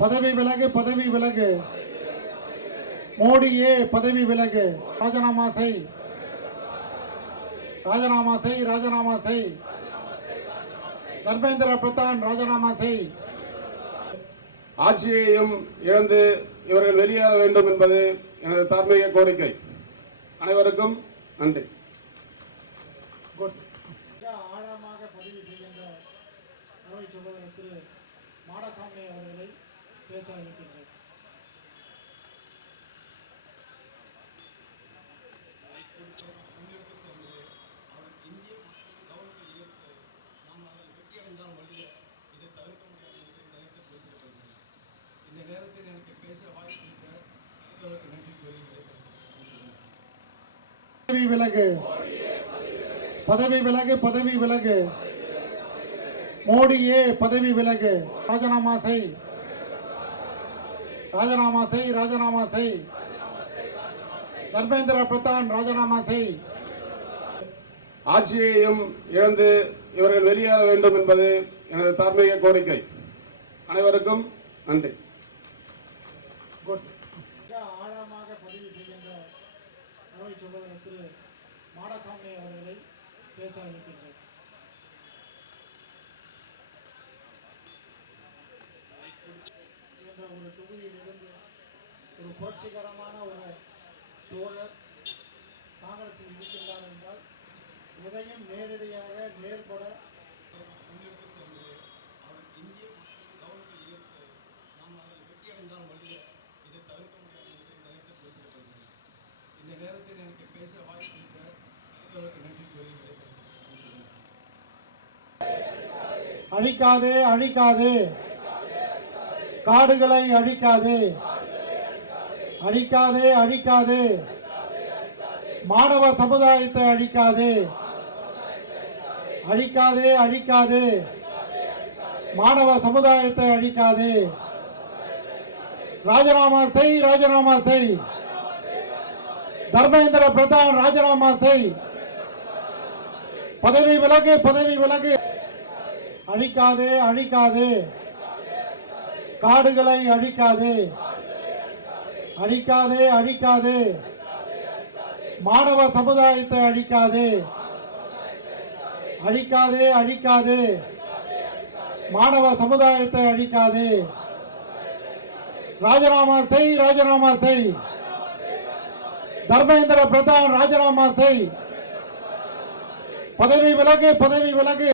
பதவி விலகு, பதவி விலகு. மோடியே பதவி விலகு. ராஜினாமா செய், ராஜினாமா செய், ராஜினாமா செய். தர்மேந்திர பிரதான் ராஜினாமா செய். ஆட்சியையும் இழந்து இவர்கள் வெளியேற வேண்டும் என்பது எனது தார்மீக கோரிக்கை. அனைவருக்கும் நன்றி. ஆழமாக பதிவு செய்கின்ற சகோதரர் திரு மாடசாமி அவர்களை பேச அழைக்கின்றேன். இந்த நேரத்தில் எனக்கு பேச வாய்ப்பு நன்றி கூறுகிறேன். பதவி விலகு, பதவி விலகு, பதவி விலகு. மோடியே பதவி விலகு. ராஜினாமா செய், ராஜினாமா செய், ராஜினாமா செய். தர்மேந்திர பிரதான் ராஜினாமா செய். ஆட்சியையும் இழந்து இவர்கள் வெளியேற வேண்டும் என்பது எனது தார்மீக கோரிக்கை. அனைவருக்கும் நன்றி. ஆழமாக பதிவு செய்கின்ற சகோதரர் திரு மாடசாமி அவர்களை பேச அழைக்கின்றேன். என்ற ஒரு தொகுதியிலிருந்து ஒரு புரட்சிகரமான ஒரு தோழர் காங்கிரஸில் இருக்கின்றார் என்றால் எதையும் நேரடியாக நேர்பட இந்திய கவனத்தை ஈர்த்து நாம் அதில் வெற்றி அடைந்தால் வழிய இதை தவிர்க்க முடியாது என்று நினைத்து பேசப்படுகிறது. இந்த நேரத்தில் எனக்கு பேச வாய்ப்பு நன்றி கூறுகிறேன். அழிக்காதே, அழிக்காதே, காடுகளை அழிக்காதே, அழிக்காதே, அழிக்காதே, மாணவ சமுதாயத்தை அழிக்காதே, அழிக்காதே, அழிக்காதே, மாணவ சமுதாயத்தை அழிக்காதே. ராஜினாமா செய், ராஜினாமா செய். தர்மேந்திர பிரதான் ராஜினாமா செய். பதவி விலகு, பதவி விலகு. அழிக்காதே, அழிக்காதே, காடுகளை அழிக்காதே, அழிக்காதே, அழிக்காதே, மாணவ சமுதாயத்தை அழிக்காதே, அழிக்காதே, அழிக்காதே, மாணவ சமுதாயத்தை அழிக்காதே. ராஜினாமா செய், ராஜினாமா செய். தர்மேந்திர பிரதான் ராஜினாமா செய். பதவி விலகு, பதவி விலகு.